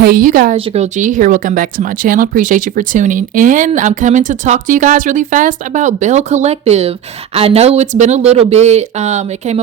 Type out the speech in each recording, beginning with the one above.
Hey, you guys, your girl G here. Welcome back to my channel. Appreciate you for tuning in. I'm coming to talk to you guys really fast about Belle Collective. I know it's been a little bit. It came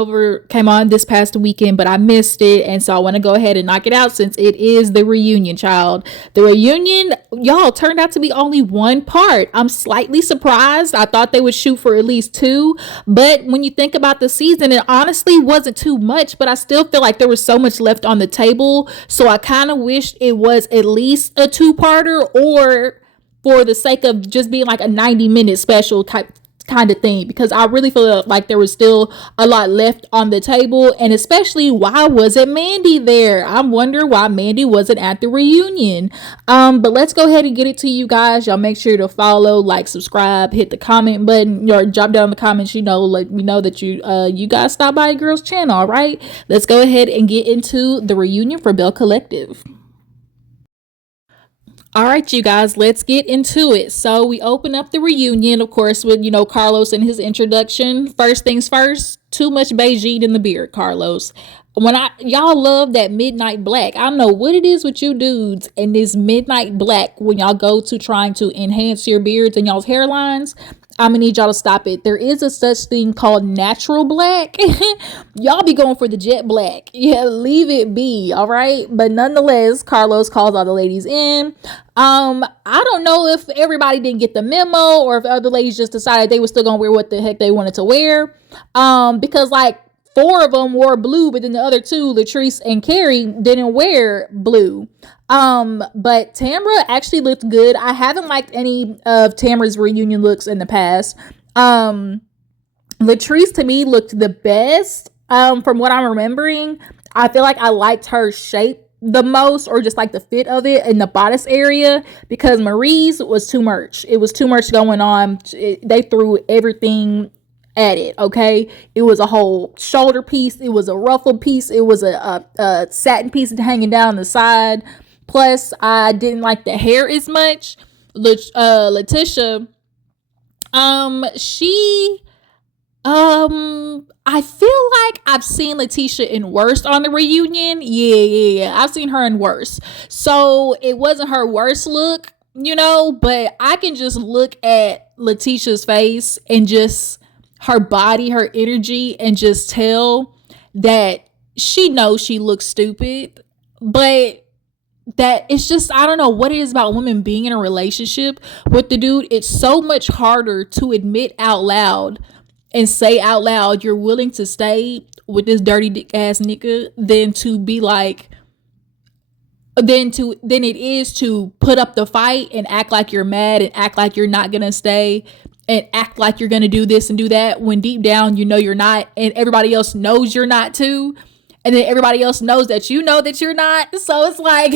on this past weekend, but I missed it. And so I want to go ahead and knock it out since it is the reunion, child. The reunion, y'all, turned out to be only one part. I'm slightly surprised. I thought they would shoot for at least two. But when you think about the season, it honestly wasn't too much, but I still feel like there was so much left on the table. So I kind of wish it was at least a two-parter, or for the sake of just being like a 90-minute special kind of thing, because I really feel like there was still a lot left on the table. And especially, why wasn't Mandy there? I'm wondering why Mandy wasn't at the reunion. But let's go ahead and get it to you guys. Y'all make sure to follow, like, subscribe, hit the comment button, or drop down in the comments, let me know that you guys stopped by a girl's channel. All right, let's go ahead and get into the reunion for Belle Collective. All right, you guys, let's get into it. So we open up the reunion, of course, with, Carlos and his introduction. First things first, too much Beijing in the beard, Carlos. Y'all love that midnight black. I don't know what it is with you dudes and this midnight black when y'all go to trying to enhance your beards and y'all's hairlines. I'm gonna need y'all to stop it. There is a such thing called natural black. Y'all be going for the jet black. Yeah, leave it be, all right? But nonetheless, Carlos calls all the ladies in. I don't know if everybody didn't get the memo or if other ladies just decided they were still gonna wear what the heck they wanted to wear. Because like 4 of them wore blue, but then the other 2, Latrice and Carrie, didn't wear blue. But Tambra actually looked good. I haven't liked any of Tamra's reunion looks in the past. Latrice to me looked the best. From what I'm remembering, I feel like I liked her shape the most, or just like the fit of it in the bodice area, because Marie's was too much. It was too much going on. They threw everything at it. Okay, it was a whole shoulder piece, it was a ruffle piece, it was a satin piece hanging down the side. Plus, I didn't like the hair as much. Letitia, she I feel like I've seen Letitia in worse on the reunion. Yeah, I've seen her in worse, so it wasn't her worst look, but I can just look at Letitia's face and just her body, her energy, and just tell that she knows she looks stupid, but that it's just, I don't know what it is about women being in a relationship with the dude. It's so much harder to admit out loud and say out loud you're willing to stay with this dirty dick ass nigga than to be like, than it is to put up the fight and act like you're mad and act like you're not gonna stay and act like you're gonna do this and do that, when deep down you're not, and everybody else knows you're not too, and then everybody else knows that you know that you're not. So it's like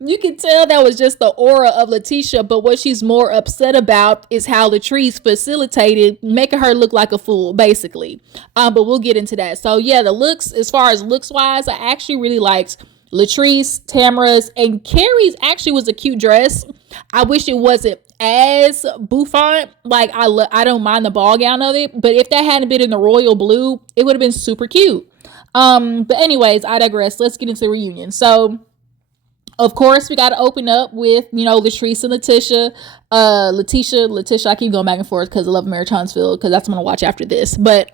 you can tell that was just the aura of Letitia, but what she's more upset about is how Latrice facilitated making her look like a fool, basically. But we'll get into that. So yeah, the looks, as far as looks wise, I actually really liked Latrice, Tamra's, and Carrie's actually was a cute dress. I wish it wasn't as bouffant. Like, I don't mind the ball gown of it, but if that hadn't been in the royal blue, it would have been super cute. But anyways, I digress. Let's get into the reunion. So of course we got to open up with, Latrice and Letitia. I keep going back and forth because I love Mary Tonsfield, because that's what I'm gonna watch after this. But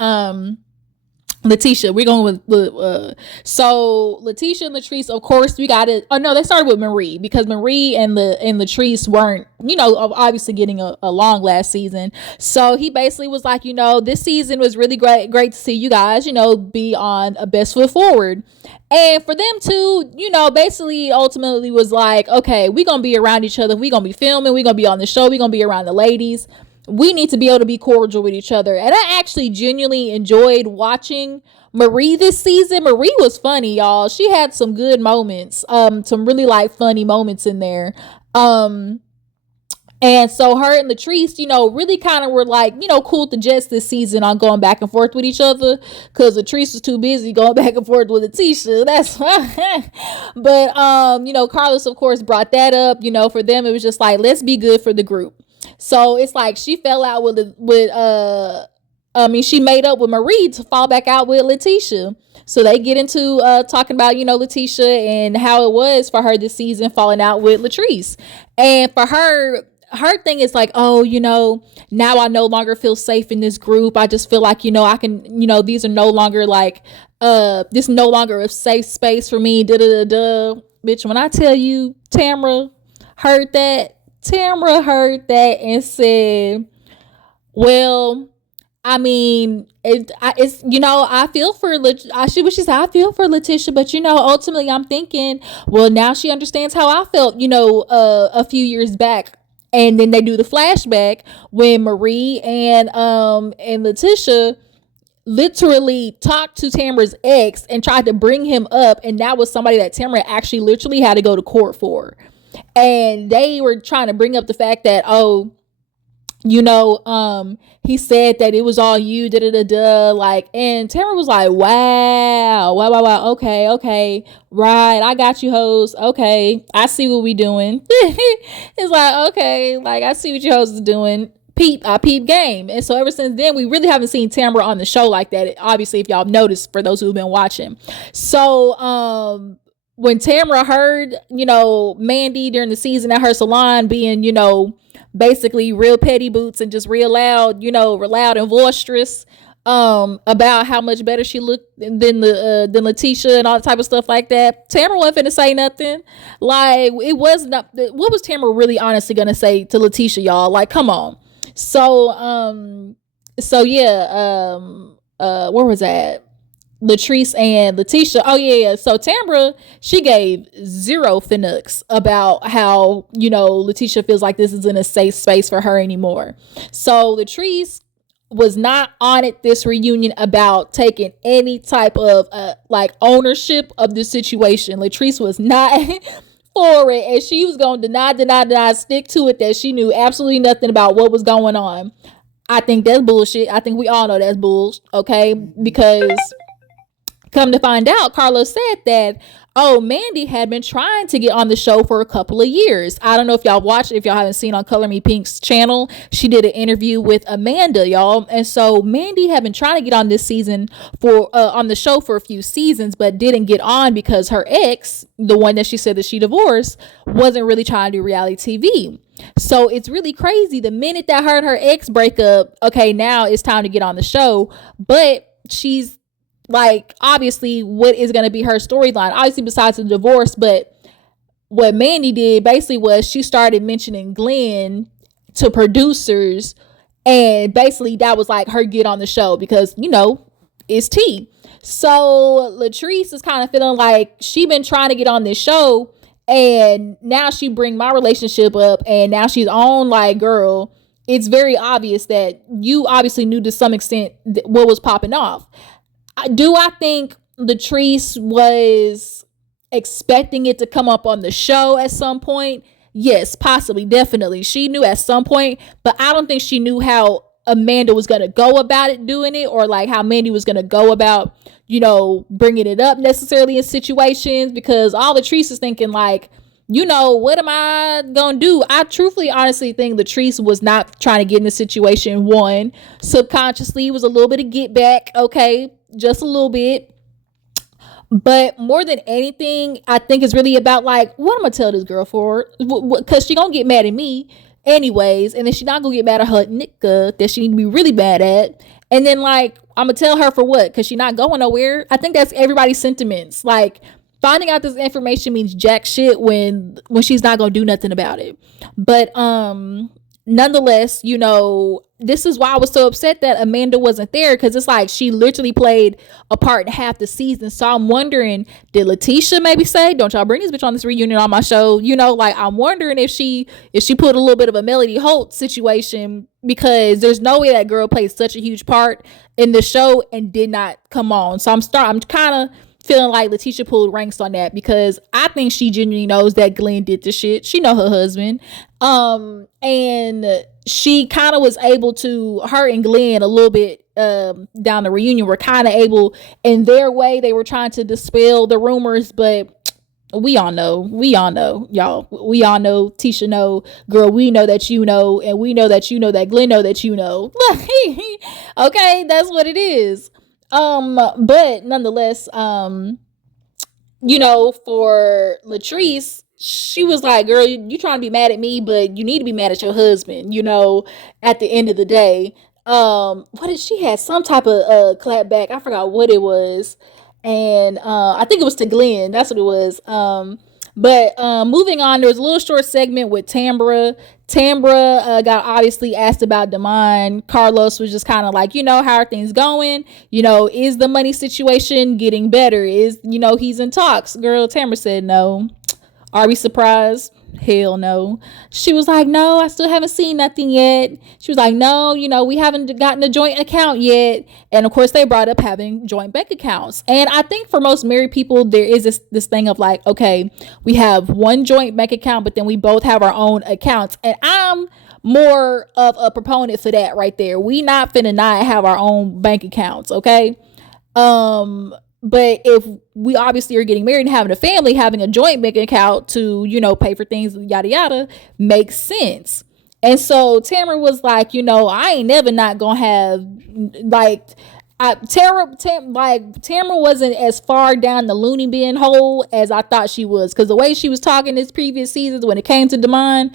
Letitia, we're going with so Letitia and Latrice. Of course, we got it. Oh no, they started with Marie, because Marie and Latrice weren't, obviously getting along last season. So he basically was like, this season was really great to see you guys, be on a best foot forward. And for them to, basically ultimately was like, okay, we're gonna be around each other, we're gonna be filming, we're gonna be on the show, we're gonna be around the ladies. We need to be able to be cordial with each other. And I actually genuinely enjoyed watching Marie this season. Marie was funny, y'all. She had some good moments, some really funny moments in there. And so her and Latrice, really kind of were like, cool to jest this season on going back and forth with each other, because Latrice was too busy going back and forth with Tisha. That's fine. But, Carlos, of course, brought that up. For them, it was just like, let's be good for the group. So it's like she fell out she made up with Marie to fall back out with Letitia. So they get into talking about, Letitia and how it was for her this season falling out with Latrice. And for her thing is like, oh, now I no longer feel safe in this group. I just feel like, I can, these are no longer like, this no longer a safe space for me. Da da da da. Bitch, when I tell you, Tamra heard that and said, well, I mean, it's I feel for she said I feel for Letitia, but ultimately I'm thinking, well, now she understands how I felt, a few years back. And then they do the flashback when Marie and Letitia literally talked to Tamra's ex and tried to bring him up, and that was somebody that Tamra actually literally had to go to court for. And they were trying to bring up the fact that, oh, he said that it was all you, da da da da. Like, and Tamra was like, wow, okay, right, I got you, hoes. Okay, I see what we doing. It's like, okay, like I see what you hoes is doing. I peep game. And so ever since then, we really haven't seen Tambra on the show like that. Obviously, if y'all noticed, for those who've been watching. So, when Tambra heard, Mandy during the season at her salon being, basically real petty boots and just real loud, loud and boisterous, about how much better she looked than Letitia and all the type of stuff like that. Tamra wasn't finna say nothing. Like, it was not, what was Tamra really honestly gonna say to Letitia, y'all? Like, come on. So yeah, where was that? Latrice and Lateshia. Oh yeah. So Tambra, she gave zero finucks about how, Letitia feels like this isn't a safe space for her anymore. So Latrice was not on it this reunion about taking any type of like ownership of the situation. Latrice was not for it, and she was going to deny, stick to it that she knew absolutely nothing about what was going on. I think that's bullshit. I think we all know that's bullshit, okay? Because come to find out, Carlos said that, oh, Mandy had been trying to get on the show for a couple of years. I don't know if y'all watched, if y'all haven't seen on Color Me Pink's channel, she did an interview with Amanda, y'all. And so Mandy had been trying to get on this season on the show for a few seasons, but didn't get on because her ex, the one that she said that she divorced, wasn't really trying to do reality TV. So it's really crazy. The minute that her ex break up, okay, now it's time to get on the show. But she's like, obviously, what is going to be her storyline? Obviously, besides the divorce, but what Mandy did basically was she started mentioning Glenn to producers, and basically that was like her get on the show because, it's tea. So Latrice is kind of feeling like she been trying to get on this show, and now she bring my relationship up, and now she's on, like, girl, it's very obvious that you obviously knew to some extent what was popping off. Do I think Latrice was expecting it to come up on the show at some point? Yes, possibly, definitely. She knew at some point, but I don't think she knew how Amanda was going to go about it, doing it, or like how Mandy was going to go about, bringing it up necessarily in situations, because all Latrice is thinking like, what am I going to do? I truthfully, honestly think Latrice was not trying to get in the situation. One, subconsciously, was a little bit of get back, okay? Just a little bit. But more than anything, I think it's really about like, what I'm gonna tell this girl for? Because she gonna get mad at me anyways, and then she not gonna get mad at her nigga that she need to be really bad at. And then like, I'm gonna tell her for what? Because she not going nowhere. I think that's everybody's sentiments. Like, finding out this information means jack shit when she's not gonna do nothing about it. But nonetheless, this is why I was so upset that Amanda wasn't there, because it's like she literally played a part in half the season. So I'm wondering, did Letitia maybe say, don't y'all bring this bitch on this reunion on my show? Like, I'm wondering if she put a little bit of a Melody Holt situation, because there's no way that girl played such a huge part in the show and did not come on. So I'm kind of feeling like Letitia pulled ranks on that, because I think she genuinely knows that Glenn did the shit. She know her husband. And she kind of was able to, her and Glenn a little bit down the reunion were kind of able, in their way, they were trying to dispel the rumors, but we all know, y'all. We all know, Tisha know, girl, we know that you know, and we know that you know that Glenn know that you know. Okay, that's what it is. But nonetheless, for Latrice, she was like, girl, you trying to be mad at me, but you need to be mad at your husband, at the end of the day. What did she had some type of clap back? I forgot what it was. And I think it was to Glenn. That's what it was. But moving on, there was a little short segment with Tambra. Tambra got obviously asked about Damon. Carlos was just kind of like, how are things going? Is the money situation getting better? He's in talks. Girl, Tambra said no. Are we surprised? Hell no. She was like, no, I still haven't seen nothing yet. She was like, no, we haven't gotten a joint account yet. And of course, they brought up having joint bank accounts. And I think for most married people, there is this thing of like, okay, we have one joint bank account, but then we both have our own accounts. And I'm more of a proponent for that right there. We not finna not have our own bank accounts, okay? But if we obviously are getting married and having a family, having a joint bank account to, pay for things, yada, yada, makes sense. And so Tamara was like, I ain't never not gonna have, like, Tamara wasn't as far down the loony bin hole as I thought she was. Because the way she was talking this previous seasons when it came to Damon,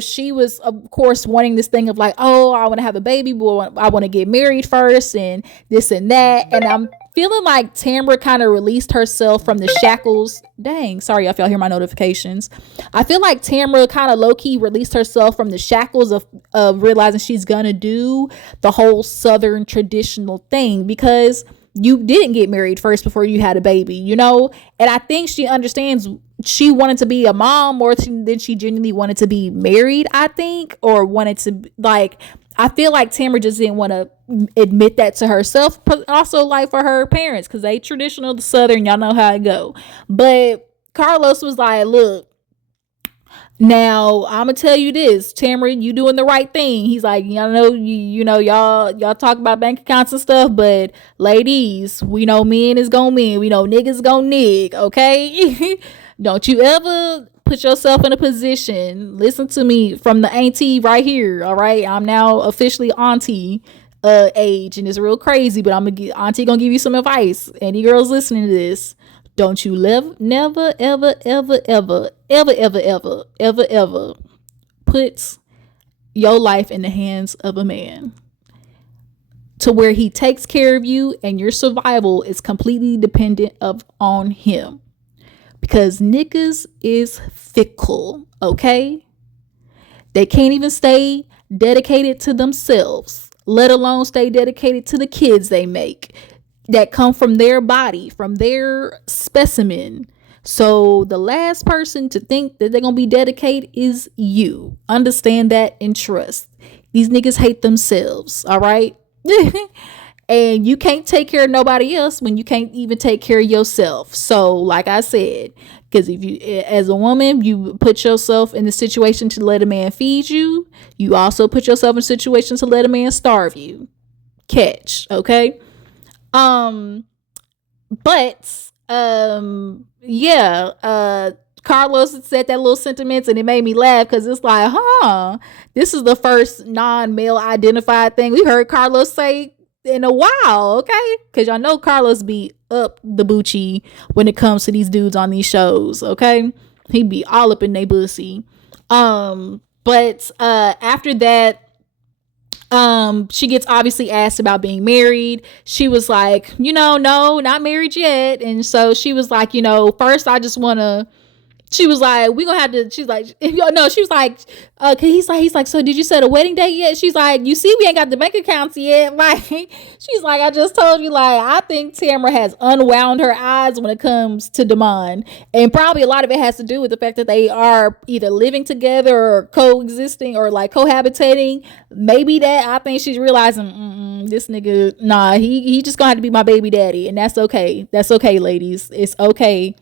she was, of course, wanting this thing of like, oh, I want to have a baby, but I want to get married first and this and that. And I'm feeling like Tambra kind of released herself from the shackles. Dang, sorry if y'all hear my notifications. I feel like Tambra kind of low-key released herself from the shackles of realizing she's gonna do the whole Southern traditional thing, because you didn't get married first before you had a baby, and I think she understands she wanted to be a mom more than she genuinely wanted to be married, I think, or wanted to, like, I feel like Tamara just didn't want to admit that to herself, but also like for her parents, because they traditional Southern, y'all know how it go. But Carlos was like, look, now I'm gonna tell you this, Tamara, you doing the right thing. He's like, y'all talk about bank accounts and stuff, but ladies, we know men is gonna men, we know niggas gonna nig, okay? Don't you ever put yourself in a position. Listen to me from the auntie right here, all right? I'm now officially auntie age, and it's real crazy, but auntie gonna give you some advice. Any girls listening to this, don't you never, ever, ever, ever, ever, ever, ever, ever, ever put your life in the hands of a man to where he takes care of you and your survival is completely dependent on him. Because niggas is fickle, okay? They can't even stay dedicated to themselves, let alone stay dedicated to the kids they make that come from their body, from their specimen. So the last person to think that they're gonna be dedicated is you. Understand that and trust. These niggas hate themselves, all right? And you can't take care of nobody else when you can't even take care of yourself. So like I said, because if you, as a woman, you put yourself in the situation to let a man feed you, you also put yourself in a situation to let a man starve you. Catch, okay? Carlos said that little sentiments and it made me laugh, because it's like, this is the first non-male identified thing we heard Carlos say in a while, okay? Because y'all know Carlos be up the Bucci when it comes to these dudes on these shows, okay? He be all up in they pussy. But after that, she gets obviously asked about being married. She was like, no, not married yet. And so she was like, first I just want to, she was like, we gonna have to, she's like, no, she was like, he's like, so did you set a wedding date yet? She's like, you see, we ain't got the bank accounts yet. Like, she's like, I just told you, like, I think Tamara has unwound her eyes when it comes to Damon. And probably a lot of it has to do with the fact that they are either living together or coexisting or like cohabitating. Maybe that, I think she's realizing, this nigga, nah, he just gonna have to be my baby daddy. And that's okay. That's okay, ladies. It's okay.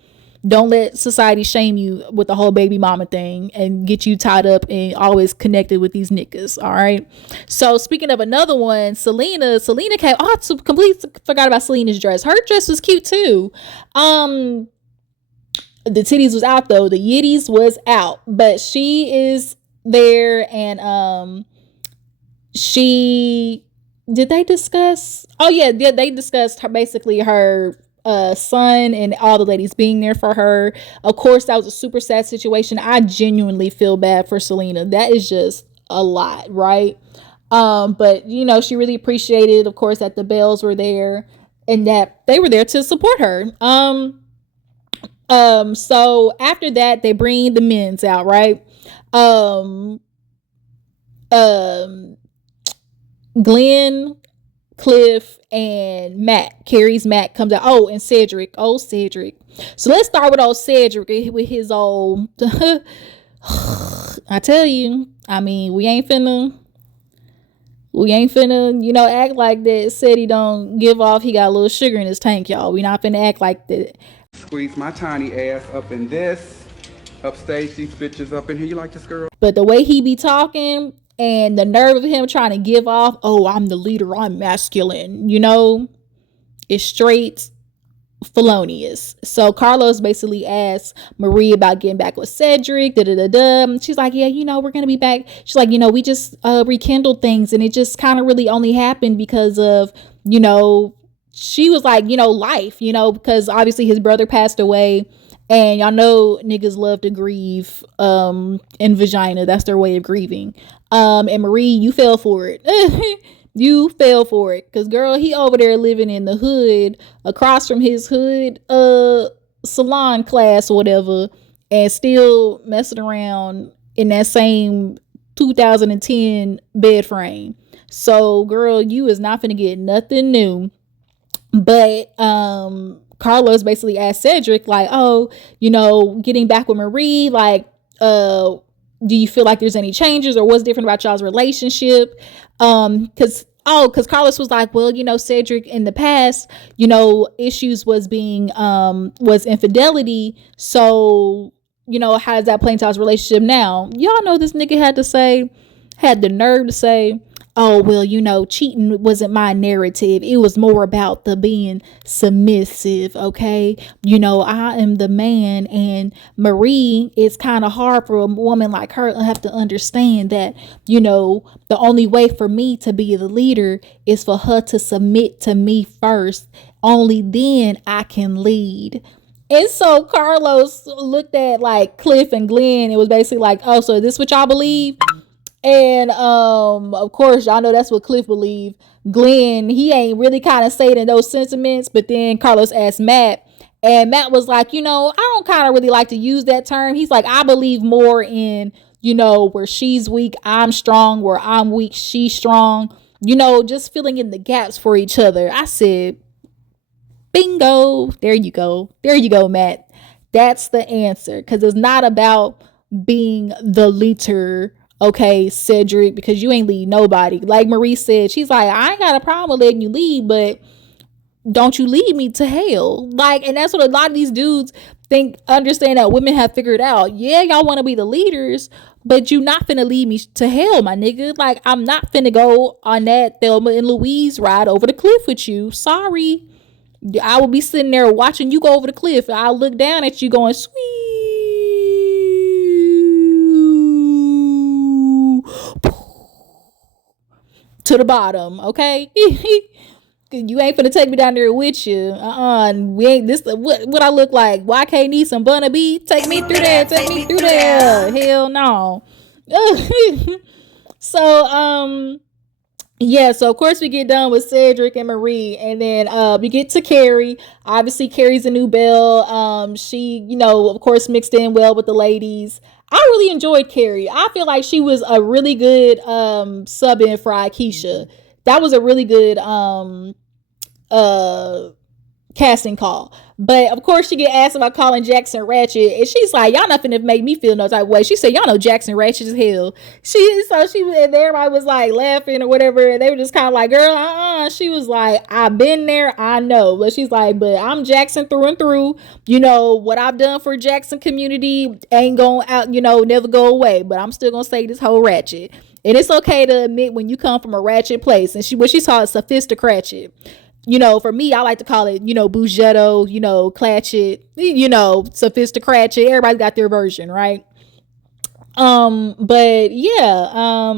Don't let society shame you with the whole baby mama thing and get you tied up and always connected with these niggas. All right. So speaking of another one, Selena came. Oh, I completely forgot about Selena's dress. Her dress was cute too. The titties was out though. The yitties was out, but she is there, and she did they discuss? Oh yeah, they discussed her, basically her son and all the ladies being there for her. Of course, that was a super sad situation. I genuinely feel bad for Selena. That is just a lot, right? But she really appreciated, of course, that the Bells were there and that they were there to support her. So after that, they bring the men's out, right? Um, um, Glenn, Cliff, and Matt. Carrie's Matt comes out. Oh, and Cedric. Oh, Cedric. So let's start with old Cedric with his old. I tell you, I mean, we ain't finna, act like that. Said he don't give off. He got a little sugar in his tank, y'all. We not finna act like that. Squeeze my tiny ass up in this. Upstage these bitches up in here. You like this girl? But the way he be talking and the nerve of him trying to give off, oh, I'm the leader, I'm masculine, it's straight felonious. So Carlos basically asks Marie about getting back with Cedric. She's like, yeah, we're gonna be back. She's like, we just rekindled things, and it just kind of really only happened because of she was like, life, because obviously his brother passed away. And y'all know niggas love to grieve in vagina. That's their way of grieving. And Marie, you fell for it. You fell for it. Cause girl, he over there living in the hood across from his hood salon class or whatever, and still messing around in that same 2010 bed frame. So girl, you is not finna get nothing new. But Carlos basically asked Cedric, like, oh, getting back with Marie, like, do you feel like there's any changes or what's different about y'all's relationship? Because Carlos was like, well, Cedric in the past, issues was was infidelity. So, how does that play into y'all's relationship now? Y'all know this nigga had the nerve to say, oh, well, cheating wasn't my narrative. It was more about the being submissive, okay? I am the man, and Marie, it's kind of hard for a woman like her to have to understand that, the only way for me to be the leader is for her to submit to me first. Only then I can lead. And so Carlos looked at like Cliff and Glenn. It was basically like, oh, so is this what y'all believe? And of course, y'all know that's what Cliff believed. Glenn, he ain't really kind of saying those sentiments. But then Carlos asked Matt, and Matt was like, I don't kind of really like to use that term. He's like, I believe more in, where she's weak, I'm strong. Where I'm weak, she's strong. Just filling in the gaps for each other. I said, bingo. There you go. There you go, Matt. That's the answer. Because it's not about being the leader, okay, Cedric, because you ain't lead nobody. Like Marie said, she's like, I ain't got a problem with letting you lead, but don't you lead me to hell. Like, and that's what a lot of these dudes understand that women have figured out. Yeah, y'all want to be the leaders, but you not finna lead me to hell, my nigga. Like, I'm not finna go on that Thelma and Louise ride over the cliff with you. Sorry. I will be sitting there watching you go over the cliff. I'll look down at you going, sweet. To the bottom, okay? You ain't finna take me down there with you. We ain't this. What I look like? YK need some Bunna B? Take me through there. Take me through there. Hell no. So yeah, so of course we get done with Cedric and Marie, and then we get to Carrie. Obviously, Carrie's a new Belle. She, of course, mixed in well with the ladies. I really enjoyed Carrie. I feel like she was a really good sub-in for Akeisha. That was a really good casting call. But of course she get asked about calling Jackson ratchet, and she's like, y'all not finna make me feel no type of way. She said, y'all know Jackson ratchet as hell. And everybody was like laughing or whatever, and they were just kind of like, girl, she was like, I've been there, I know. But she's like, but I'm Jackson through and through. What I've done for Jackson community ain't going out, never go away. But I'm still gonna say this whole ratchet. And it's okay to admit when you come from a ratchet place. And she saw it sophisticratchet. For me, I like to call it, Bougetto, Clatchet, Sophisticratchet. Everybody's got their version, right? But yeah,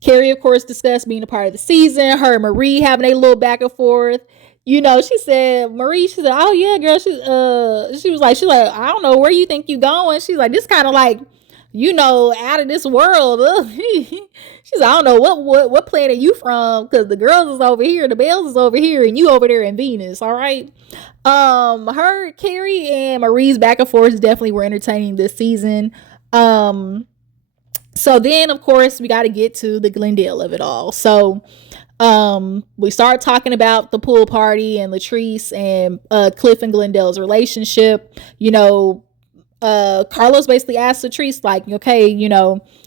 Carrie, of course, discussed being a part of the season. Her and Marie having a little back and forth. She said, Marie, she said, oh yeah, girl. She's like, I don't know where you think you going. She's like, this kind of like, out of this world. She's like, I don't know what planet you from, because the girls is over here, the Bells is over here, and you over there in Venus. All right. Her, Carrie, and Marie's back and forth definitely were entertaining this season. So then, of course, we got to get to the Glendale of it all. So we start talking about the pool party and Latrice and Cliff and Glendale's relationship. Carlos basically asked Latrice, like, okay,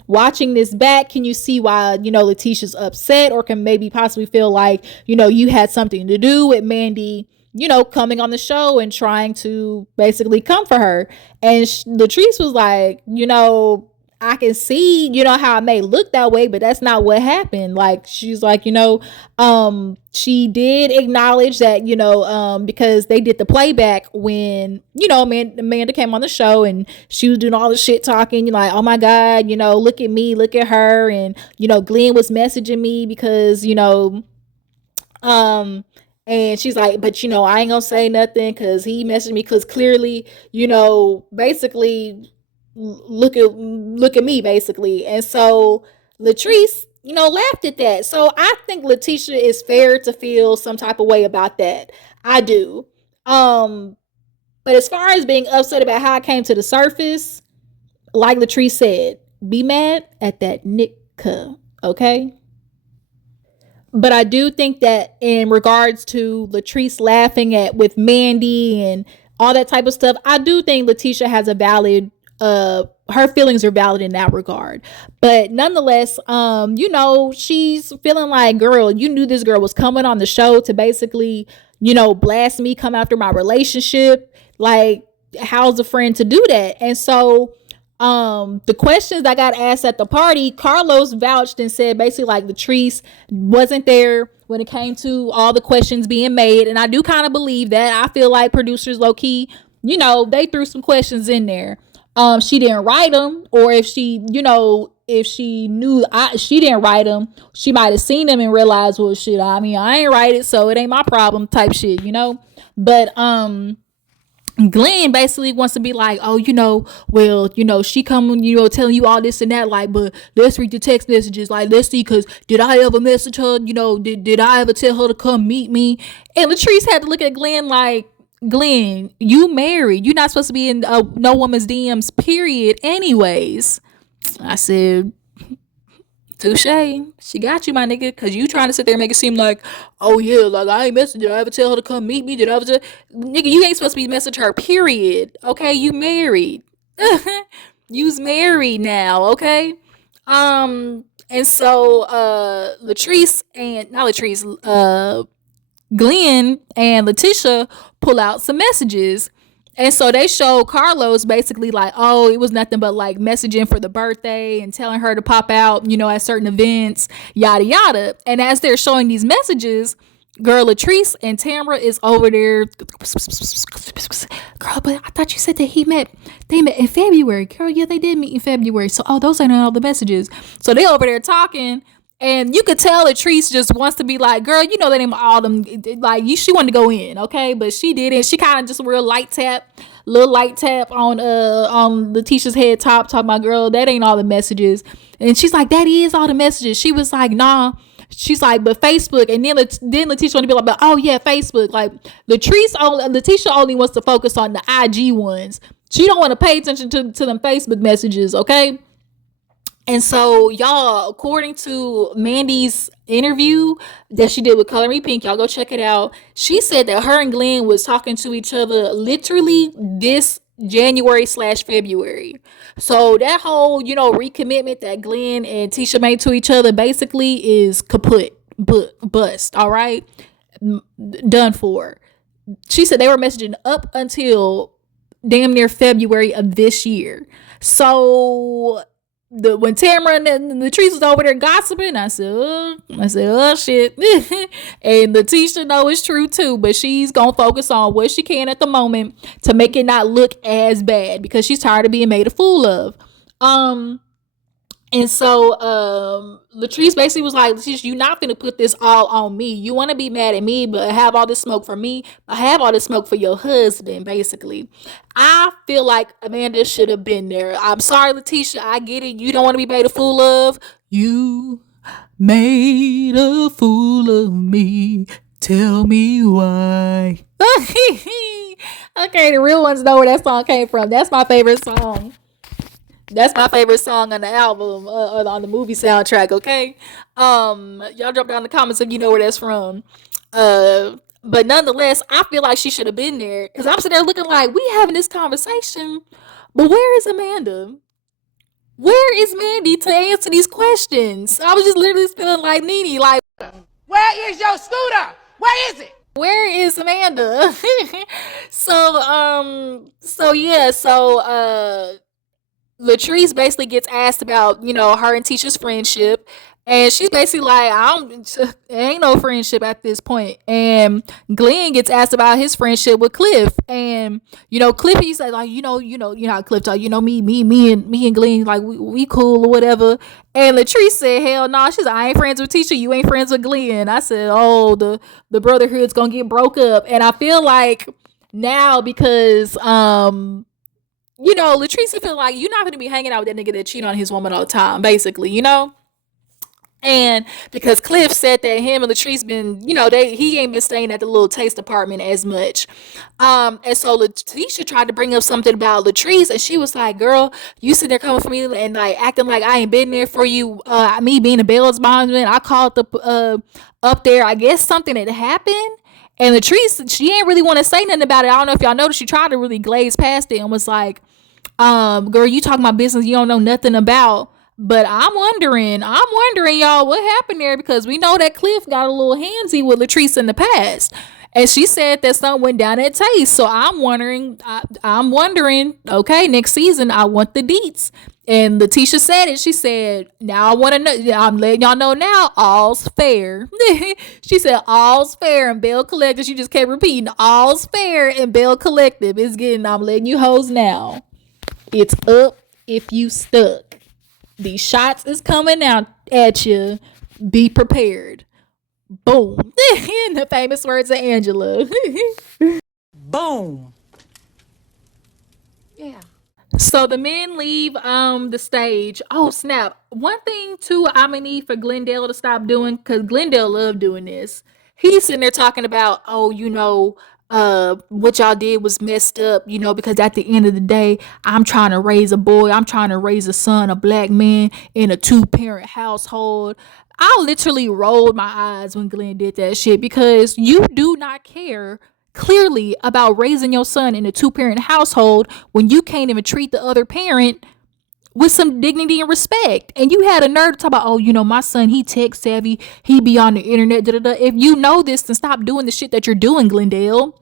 watching this back, can you see why, Letitia's upset, or can maybe possibly feel like, you had something to do with Mandy, coming on the show and trying to basically come for her. And Latrice was like, I can see, how it may look that way, but that's not what happened. Like, she's like, she did acknowledge that, because they did the playback when, Amanda came on the show and she was doing all the shit talking, like, oh my God, look at me, look at her. And, Glenn was messaging me because, and she's like, but I ain't gonna say nothing because he messaged me, because clearly, basically, look at me, basically. And so Latrice, laughed at that. So I think Letitia is fair to feel some type of way about that. I do. But as far as being upset about how I came to the surface, like Latrice said, be mad at that nigga, okay? But I do think that in regards to Latrice laughing at with Mandy and all that type of stuff, I do think Letitia has a valid her feelings are valid in that regard. But nonetheless, she's feeling like, girl, you knew this girl was coming on the show to basically, blast me, come after my relationship. Like, how's a friend to do that? And so the questions I got asked at the party, Carlos vouched and said basically like Latrice wasn't there when it came to all the questions being made. And I do kind of believe that. I feel like producers low key, they threw some questions in there. She didn't write them, or if she knew she didn't write them, she might have seen them and realized, well, shit, I ain't write it, so it ain't my problem type shit, But Glenn basically wants to be like, oh, she come, telling you all this and that, like, but let's read the text messages, like, let's see, because did I ever message her, did I ever tell her to come meet me? And Latrice had to look at Glenn like, Glenn, you married. You're not supposed to be in no woman's DMs, period, anyways. I said, touche. She got you, my nigga, because you trying to sit there and make it seem like, oh, yeah, like, I ain't messaged her. Did I ever tell her to come meet me? Did I ever tell... Nigga, you ain't supposed to be messaging her, period. Okay, you married. You's married now, okay? And so, Glenn and Letitia pull out some messages. And so they show Carlos basically like, oh, it was nothing but like messaging for the birthday and telling her to pop out, at certain events, yada, yada. And as they're showing these messages, girl, Latrice and Tambra is over there. Girl, but I thought you said that they met in February. Girl, yeah, they did meet in February. So, those ain't all the messages. So they over there talking. And you could tell Latrice just wants to be like, girl, that ain't all them, like, she wanted to go in, okay? But she didn't. She kind of just little light tap on Letitia's head top, talking about, girl, that ain't all the messages. And she's like, that is all the messages. She was like, nah. She's like, but Facebook. And then Letitia want to be like, oh yeah, Facebook. Like, Letitia only wants to focus on the IG ones. She don't want to pay attention to them Facebook messages, okay? And so, y'all, according to Mandy's interview that she did with Color Me Pink, y'all go check it out. She said that her and Glenn was talking to each other literally this January/February. So that whole, recommitment that Glenn and Tisha made to each other basically is kaput, bust, all right? Done for. She said they were messaging up until damn near February of this year. So when Tambra and Latrice was over there gossiping, I said, oh shit. And Letitia know it's true too, but she's gonna focus on what she can at the moment to make it not look as bad because she's tired of being made a fool of. And so Latrice basically was like, Latrice, you're not gonna put this all on me. You wanna be mad at me, but have all this smoke for me. I have all this smoke for your husband, basically. I feel like Amanda should have been there. I'm sorry, Letitia, I get it. You don't want to be made a fool of. You made a fool of me. Tell me why. Okay, the real ones know where that song came from. That's my favorite song. That's my favorite song on the album, or on the movie soundtrack. Okay, y'all drop down in the comments if you know where that's from. But nonetheless, I feel like she should have been there because I'm sitting there looking like we having this conversation, but where is Amanda? Where is Mandy to answer these questions? I was just literally feeling like Nene, like, where is your scooter? Where is it? where is Amanda? So Latrice basically gets asked about, her and Tisha's friendship. And she's basically like, it ain't no friendship at this point. And Glenn gets asked about his friendship with Cliff. And, Cliff, he's like, you know how Cliff talk, me and Glenn, like, we cool or whatever. And Latrice said, hell no. She's like, I ain't friends with Tisha. You ain't friends with Glenn. I said, oh, the brotherhood's gonna get broke up. And I feel like now because, Latrice feel like you're not gonna be hanging out with that nigga that cheat on his woman all the time, basically. And because Cliff said that him and Latrice been, he ain't been staying at the little taste apartment as much. And so Tisha tried to bring up something about Latrice, and she was like, girl, you sitting there coming for me and like acting like I ain't been there for you. Me being a Belle's bondsman, I called up there. I guess something had happened. And Latrice, she ain't really want to say nothing about it. I don't know if y'all noticed, she tried to really glaze past it and was like, girl, you talking about business you don't know nothing about. But I'm wondering, y'all, what happened there? Because we know that Cliff got a little handsy with Latrice in the past. And she said that something went down at Taste. So I'm wondering, okay, next season, I want the deets. And Letitia said it. She said, now I want to know, I'm letting y'all know now, all's fair. She said, all's fair and Belle Collective. She just kept repeating, all's fair and Belle Collective. I'm letting you hoes now. It's up if you stuck. These shots is coming out at you. Be prepared. Boom. In the famous words of Angela. Boom. Yeah. So the men leave the stage. Oh snap. One thing too I'm gonna need for Glendale to stop doing, because Glendale loved doing this. He's sitting there talking about, what y'all did was messed up, because at the end of the day, I'm trying to raise a boy, I'm trying to raise a son, a black man in a 2-parent household. I literally rolled my eyes when Glenn did that shit, because you do not care clearly about raising your son in a 2-parent household when you can't even treat the other parent with some dignity and respect. And you had a nerve to talk about, my son, he tech savvy, he be on the internet, da da da. If you know this, then stop doing the shit that you're doing, Glendale.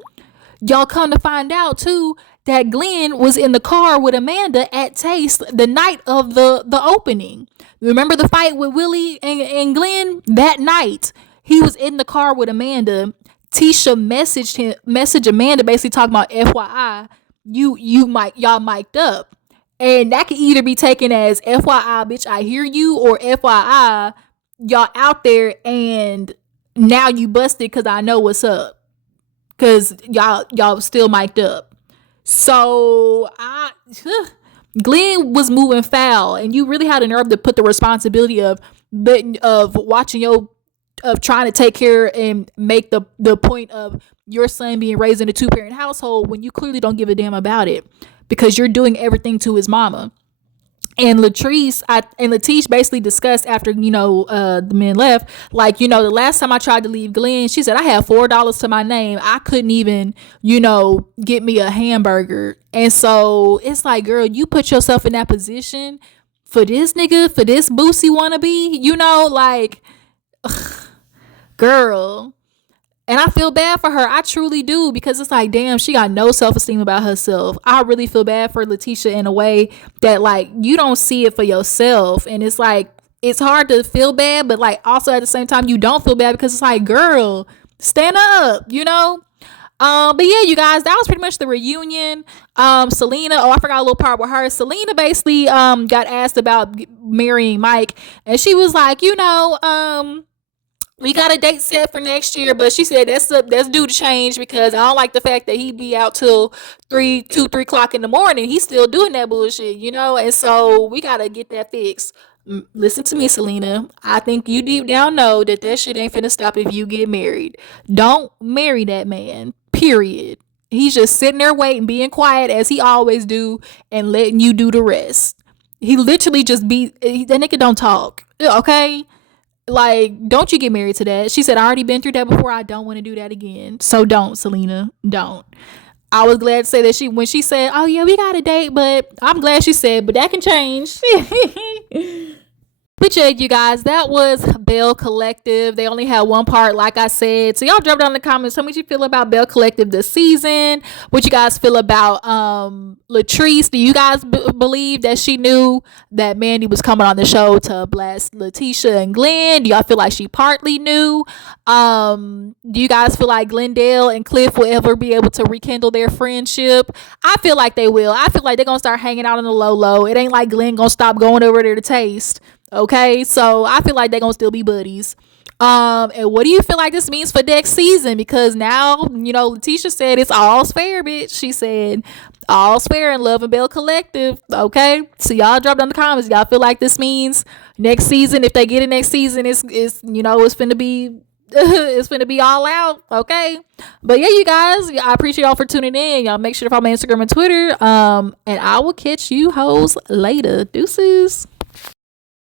Y'all come to find out too that Glenn was in the car with Amanda at Taste the night of the opening. Remember the fight with Willie and Glenn? That night he was in the car with Amanda. Tisha messaged Amanda basically talking about, FYI, y'all mic'd up. And that could either be taken as FYI, bitch, I hear you, or FYI, y'all out there and now you busted because I know what's up. Because y'all still mic'd up. So Glenn was moving foul, and you really had the nerve to put the responsibility of watching of trying to take care and make the point of your son being raised in a 2-parent household when you clearly don't give a damn about it, because you're doing everything to his mama. And Latrice and Latisha basically discussed after, the men left, like, the last time I tried to leave Glenn, she said, I had $4 to my name. I couldn't even, get me a hamburger. And so it's like, girl, you put yourself in that position for this nigga, for this Boosie wannabe, like, ugh, girl. And I feel bad for her. I truly do, because it's like, damn, she got no self-esteem about herself. I really feel bad for Letitia in a way that, like, you don't see it for yourself. And it's like, it's hard to feel bad, but like also at the same time, you don't feel bad, because it's like, girl, stand up, But yeah, you guys, that was pretty much the reunion. Selena, I forgot a little part with her. Selena basically got asked about marrying Mike, and she was like, we got a date set for next year, but she said that's due to change because I don't like the fact that he be out till 3 o'clock in the morning. He's still doing that bullshit, and so we gotta get that fixed. Listen to me, Selena. I think you deep down know that shit ain't finna stop if you get married. Don't marry that man. Period. He's just sitting there waiting, being quiet as he always do, and letting you do the rest. He literally just that nigga don't talk. Okay? Like, don't you get married to that. She said, I already been through that before. I don't want to do that again. So don't, Selena. Don't. I was glad to say that when she said, oh yeah, we got a date, but I'm glad she said, but that can change. But yeah, you guys, that was Belle Collective. They only had one part, like I said. So y'all drop down in the comments. Tell me what you feel about Belle Collective this season. What you guys feel about Latrice. Do you guys believe that she knew that Mandy was coming on the show to blast Letitia and Glenn? Do y'all feel like she partly knew? Do you guys feel like Glendale and Cliff will ever be able to rekindle their friendship? I feel like they will. I feel like they're going to start hanging out on the low. It ain't like Glenn going to stop going over there to taste. Okay, so I feel like they're gonna still be buddies. And what do you feel like this means for next season? Because now, Letitia said it's all's fair, bitch. She said all's fair in Love and Belle Collective. Okay, so y'all drop down in the comments. Y'all feel like this means next season, if they get it next season, it's finna be it's finna be all out. Okay, but yeah, you guys, I appreciate y'all for tuning in. Y'all make sure to follow my Instagram and Twitter. And I will catch you hoes later. Deuces.